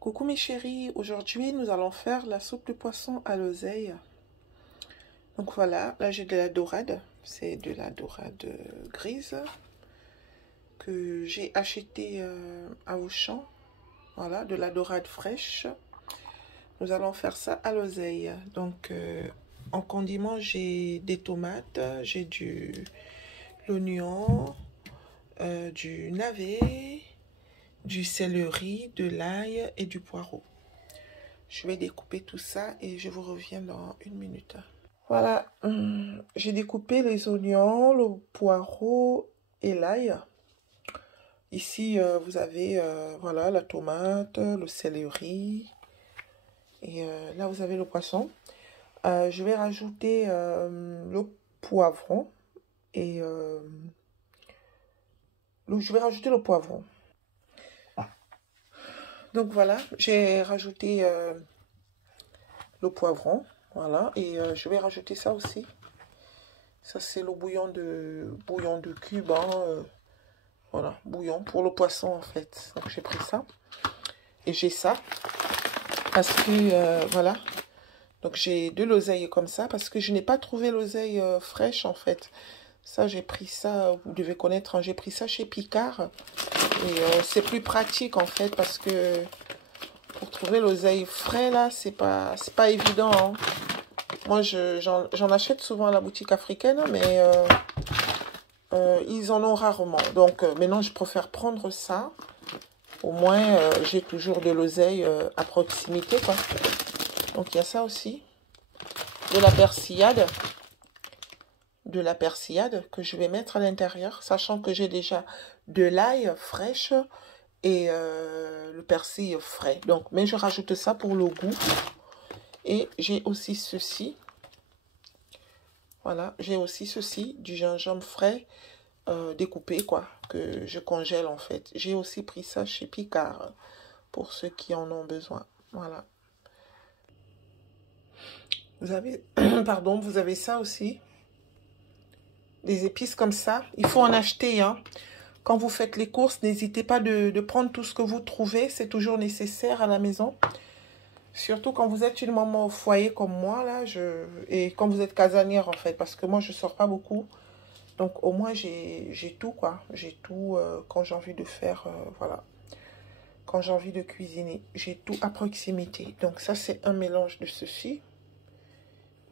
Coucou mes chéris, aujourd'hui nous allons faire la soupe de poisson à l'oseille. Donc voilà, là j'ai de la dorade, c'est de la dorade grise que j'ai acheté à Auchan. Voilà, de la dorade fraîche. Nous allons faire ça à l'oseille. Donc en condiment j'ai des tomates, j'ai l'oignon, du navet, du céleri, de l'ail et du poireau. Je vais découper tout ça et je vous reviens dans une minute. Voilà, j'ai découpé les oignons, le poireau et l'ail. Ici, vous avez voilà, la tomate, le céleri. Et là, vous avez le poisson. Je vais rajouter le poivron. Et je vais rajouter le poivron. Donc voilà, j'ai rajouté le poivron. Voilà, et je vais rajouter ça aussi. Ça, c'est le bouillon de cube. Hein, voilà, bouillon pour le poisson en fait. Donc j'ai pris ça. Et j'ai ça. Parce que, voilà. Donc j'ai de l'oseille comme ça. Parce que je n'ai pas trouvé l'oseille fraîche en fait. Ça, j'ai pris ça, vous devez connaître. Hein, j'ai pris ça chez Picard. Et c'est plus pratique en fait. Parce que pour trouver l'oseille frais là, c'est pas évident. Hein. Moi, j'en achète souvent à la boutique africaine, mais ils en ont rarement. Donc, maintenant, je préfère prendre ça. Au moins, j'ai toujours de l'oseille à proximité, quoi. Donc, il y a ça aussi. De la persillade. De la persillade que je vais mettre à l'intérieur, sachant que j'ai déjà de l'ail fraîche et le persil frais. Donc, mais je rajoute ça pour le goût. Et j'ai aussi ceci. Voilà, j'ai aussi ceci, du gingembre frais découpé, quoi, que je congèle en fait. J'ai aussi pris ça chez Picard, pour ceux qui en ont besoin. Voilà. Vous avez, pardon, vous avez ça aussi. Des épices comme ça. Il faut en acheter, hein. Quand vous faites les courses, n'hésitez pas de prendre tout ce que vous trouvez. C'est toujours nécessaire à la maison. Surtout quand vous êtes une maman au foyer comme moi, là, et quand vous êtes casanière, en fait, parce que moi, je sors pas beaucoup. Donc, au moins, j'ai tout, quoi. J'ai tout quand j'ai envie de faire, voilà. Quand j'ai envie de cuisiner, j'ai tout à proximité. Donc, ça, c'est un mélange de ceci.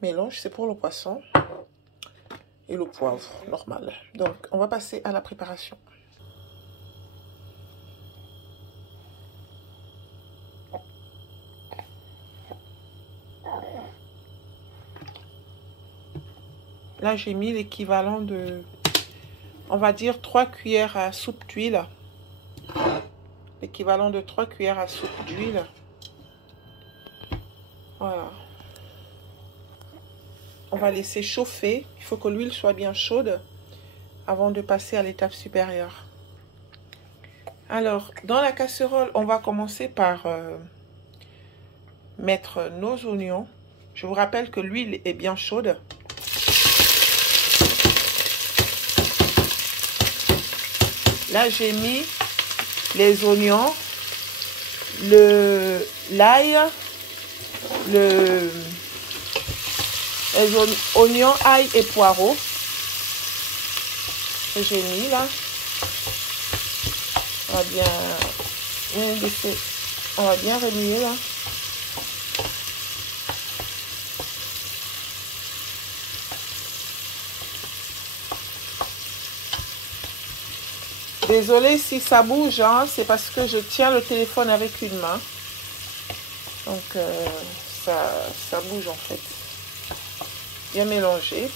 Mélange, c'est pour le poisson. Et le poivre, normal. Donc, on va passer à la préparation. Là, j'ai mis l'équivalent de, on va dire, 3 cuillères à soupe d'huile. L'équivalent de 3 cuillères à soupe d'huile. Voilà. On va laisser chauffer. Il faut que l'huile soit bien chaude avant de passer à l'étape supérieure. Alors, dans la casserole, on va commencer par mettre nos oignons. Je vous rappelle que l'huile est bien chaude. Là, j'ai mis les oignons, l'ail, les oignons, ail et poireaux. Que j'ai mis là. On va bien remuer là. Désolée si ça bouge, hein, c'est parce que je tiens le téléphone avec une main. Donc, ça bouge en fait. Bien mélangé.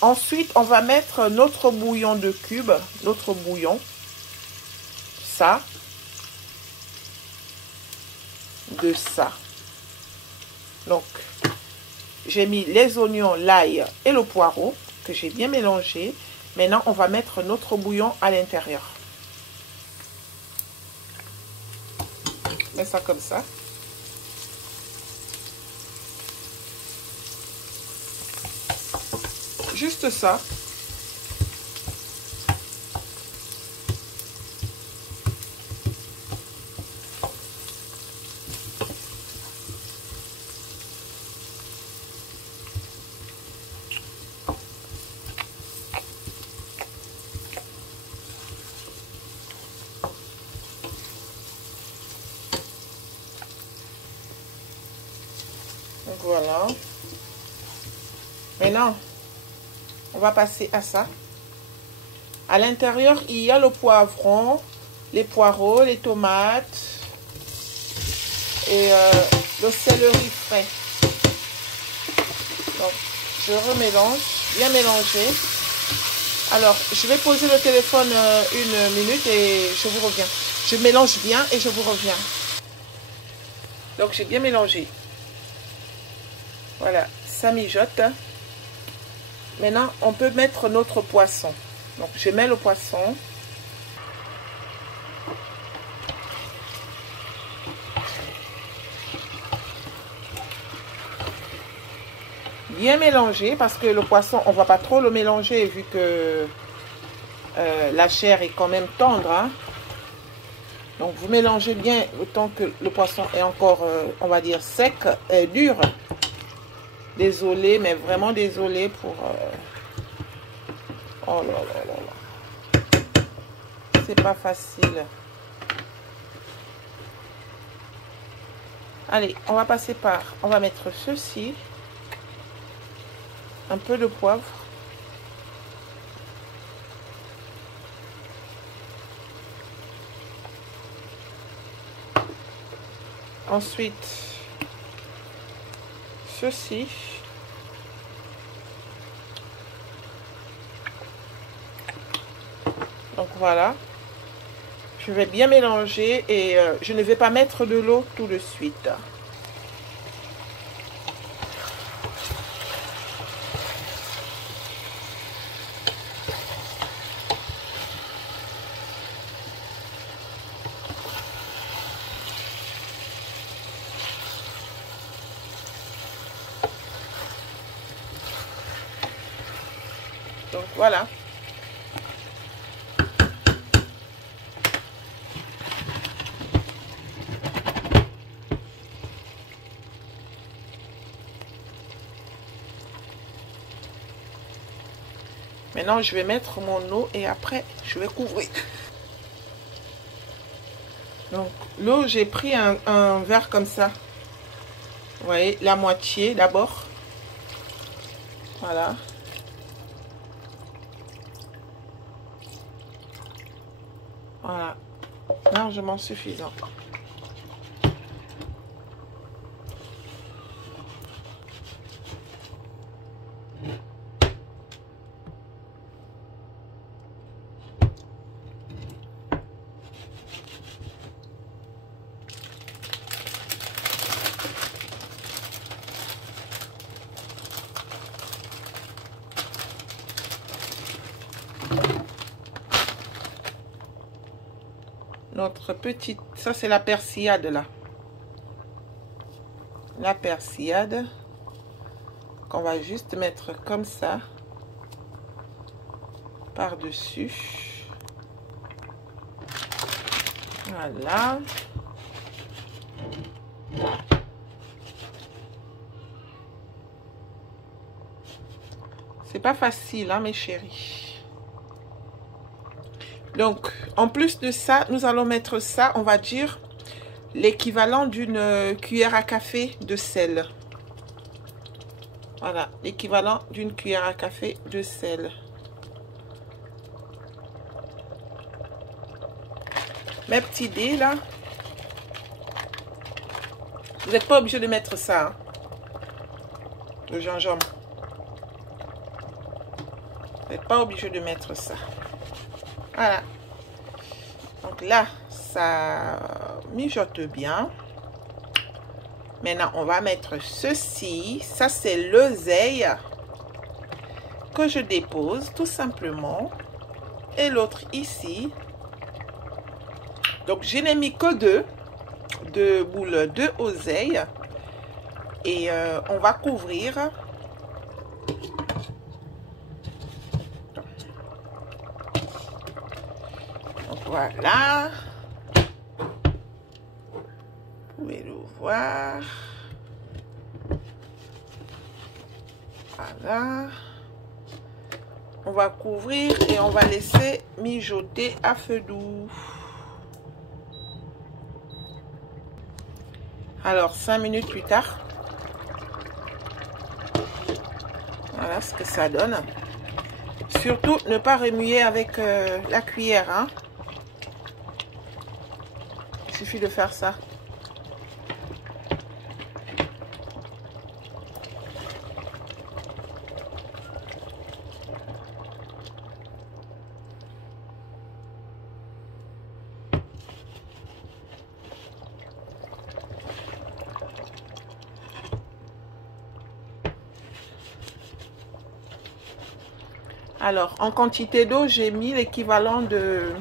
Ensuite, on va mettre notre bouillon de cube, notre bouillon. Ça. De ça. Donc, j'ai mis les oignons, l'ail et le poireau que j'ai bien mélangé. Maintenant, on va mettre notre bouillon à l'intérieur. Mets ça comme ça. Juste ça. Donc voilà. Maintenant, on va passer à ça. À l'intérieur, il y a le poivron, les poireaux, les tomates et le céleri frais. Donc, je remélange, bien mélanger. Alors, je vais poser le téléphone une minute et je vous reviens. Je mélange bien et je vous reviens. Donc, j'ai bien mélangé. Voilà, ça mijote. Maintenant, on peut mettre notre poisson. Donc, je mets le poisson. Bien mélanger parce que le poisson, on ne va pas trop le mélanger vu que la chair est quand même tendre. Hein. Donc, vous mélangez bien autant que le poisson est encore, on va dire, sec et dur. Désolée, mais vraiment désolée pour... Oh là là là là. C'est pas facile. Allez, on va passer par... On va mettre ceci. Un peu de poivre. Ensuite, ceci. Donc voilà. Je vais bien mélanger et je ne vais pas mettre de l'eau tout de suite. Donc voilà. Maintenant, je vais mettre mon eau et après, je vais couvrir. Donc, l'eau, j'ai pris un verre comme ça. Vous voyez, la moitié d'abord. Voilà. Voilà. Largement suffisant. Notre petite, ça c'est la persillade là. La persillade qu'on va juste mettre comme ça par-dessus. Voilà. C'est pas facile, hein, mes chéris. Donc, en plus de ça, nous allons mettre ça, on va dire, l'équivalent d'une cuillère à café de sel. Voilà, l'équivalent d'une cuillère à café de sel. Mes petits dés, là. Vous n'êtes pas obligé de mettre ça, hein, le gingembre. Vous n'êtes pas obligé de mettre ça. Voilà. Donc là, ça mijote bien. Maintenant, on va mettre ceci. Ça, c'est l'oseille que je dépose tout simplement. Et l'autre ici. Donc, je n'ai mis que deux boules de oseille. Et on va couvrir. Voilà, vous pouvez le voir. Voilà, on va couvrir et on va laisser mijoter à feu doux. Alors 5 minutes plus tard, Voilà ce que ça donne. Surtout, ne pas remuer avec la cuillère. Hein. Il suffit de faire ça. Alors, en quantité d'eau, j'ai mis l'équivalent de...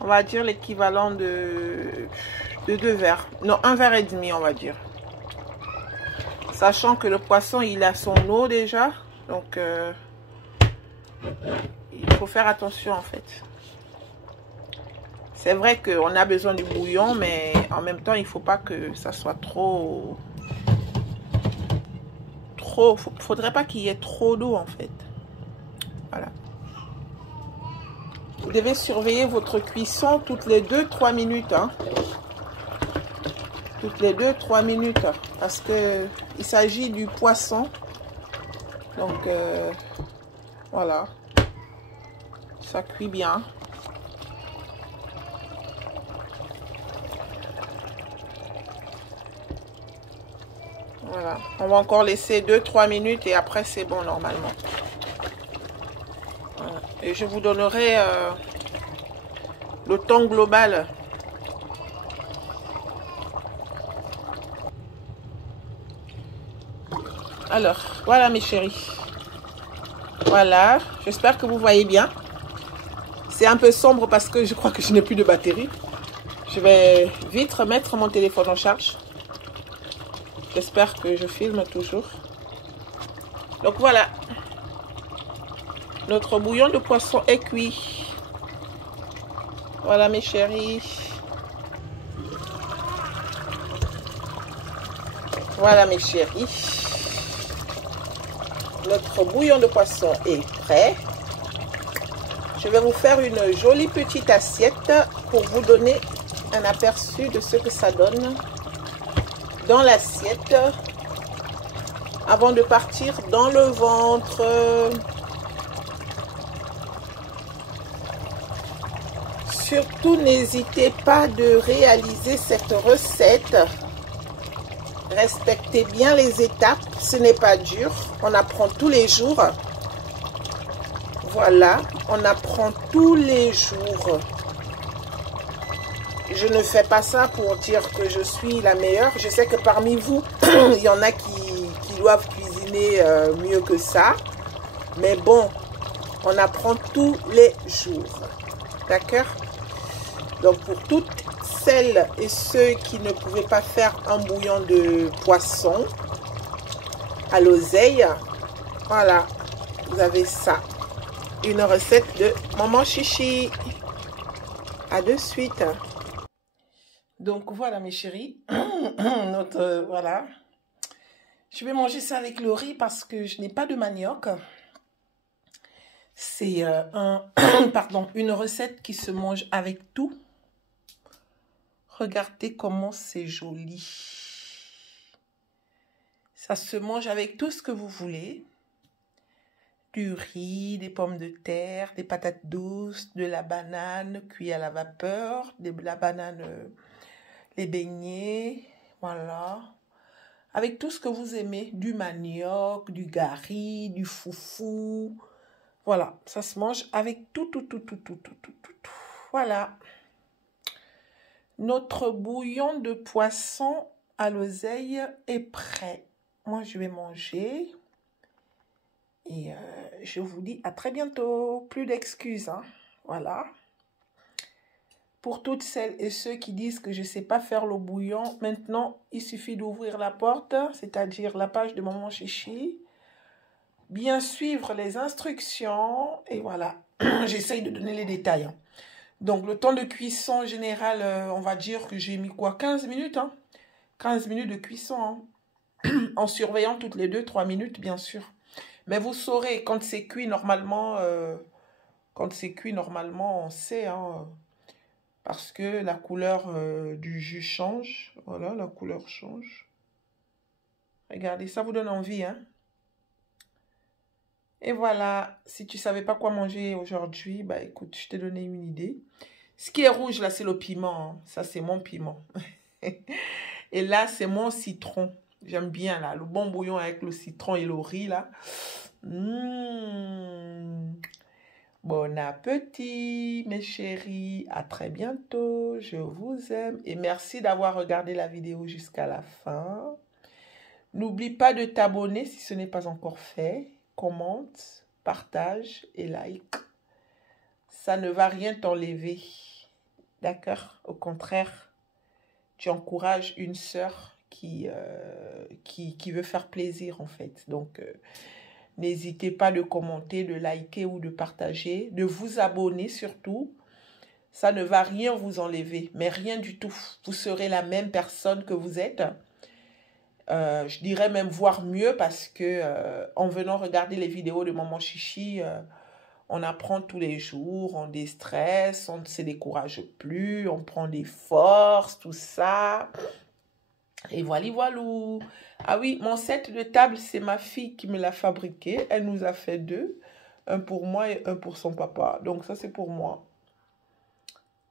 On va dire l'équivalent de 2 verres. Non, 1 verre et demi, on va dire. Sachant que le poisson, il a son eau déjà. Donc, il faut faire attention en fait. C'est vrai qu'on a besoin du bouillon, mais en même temps, il ne faut pas que ça soit trop... Faudrait pas qu'il y ait trop d'eau en fait. Voilà. Vous devez surveiller votre cuisson toutes les 2-3 minutes. Hein. Toutes les 2-3 minutes. Parce que il s'agit du poisson. Donc, voilà. Ça cuit bien. Voilà. On va encore laisser 2-3 minutes et après c'est bon normalement. Voilà. Et je vous donnerai le temps global. Alors, voilà mes chéris. Voilà, j'espère que vous voyez bien. C'est un peu sombre parce que je crois que je n'ai plus de batterie. Je vais vite remettre mon téléphone en charge. J'espère que je filme toujours. Donc voilà. Notre bouillon de poisson est cuit. Voilà mes chéris. Voilà mes chéris. Notre bouillon de poisson est prêt. Je vais vous faire une jolie petite assiette pour vous donner un aperçu de ce que ça donne dans l'assiette avant de partir dans le ventre. Surtout, n'hésitez pas de réaliser cette recette. Respectez bien les étapes, ce n'est pas dur, on apprend tous les jours. Voilà, on apprend tous les jours. Je ne fais pas ça pour dire que je suis la meilleure. Je sais que parmi vous, il y en a qui doivent cuisiner mieux que ça. Mais bon, on apprend tous les jours. D'accord? Donc pour toutes celles et ceux qui ne pouvaient pas faire un bouillon de poisson à l'oseille, voilà, vous avez ça. Une recette de Maman Chichi. À de suite. Donc voilà mes chéris, notre voilà. Je vais manger ça avec le riz parce que je n'ai pas de manioc. C'est pardon, une recette qui se mange avec tout. Regardez comment c'est joli. Ça se mange avec tout ce que vous voulez. Du riz, des pommes de terre, des patates douces, de la banane cuite à la vapeur, de la banane, les beignets, voilà. Avec tout ce que vous aimez, du manioc, du gari, du foufou. Voilà, ça se mange avec tout. Voilà. Notre bouillon de poisson à l'oseille est prêt. Moi, je vais manger. Et je vous dis à très bientôt. Plus d'excuses, hein. Voilà. Pour toutes celles et ceux qui disent que je ne sais pas faire le bouillon, maintenant, il suffit d'ouvrir la porte, c'est-à-dire la page de Maman Chichi. Bien suivre les instructions. Et voilà. J'essaye de donner les détails. Hein. Donc, le temps de cuisson général, on va dire que j'ai mis quoi? 15 minutes, hein? 15 minutes de cuisson, hein? En surveillant toutes les 2-3 minutes, bien sûr. Mais vous saurez, quand c'est cuit, normalement, on sait, hein, parce que la couleur du jus change. Voilà, la couleur change. Regardez, ça vous donne envie, hein? Et voilà, si tu savais pas quoi manger aujourd'hui, bah écoute, je t'ai donné une idée. Ce qui est rouge là, c'est le piment, hein. Ça, c'est mon piment. Et là, c'est mon citron. J'aime bien là, le bon bouillon avec le citron et le riz là. Mmh. Bon appétit, mes chéris. À très bientôt. Je vous aime. Et merci d'avoir regardé la vidéo jusqu'à la fin. N'oublie pas de t'abonner si ce n'est pas encore fait. Commente, partage et like. Ça ne va rien t'enlever. D'accord? Au contraire, tu encourages une sœur qui veut faire plaisir en fait. Donc, n'hésitez pas de commenter, de liker ou de partager, de vous abonner surtout. Ça ne va rien vous enlever, mais rien du tout. Vous serez la même personne que vous êtes. Je dirais même voir mieux parce que en venant regarder les vidéos de Maman Chichi, on apprend tous les jours, on déstresse, on ne se décourage plus, on prend des forces, tout ça. Et voilà, voilà. Ah oui, mon set de table, c'est ma fille qui me l'a fabriqué. Elle nous a fait deux. Un pour moi et un pour son papa. Donc ça, c'est pour moi.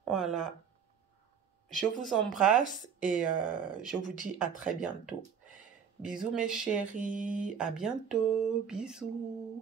Voilà. Je vous embrasse et je vous dis à très bientôt. Bisous mes chéris. À bientôt. Bisous.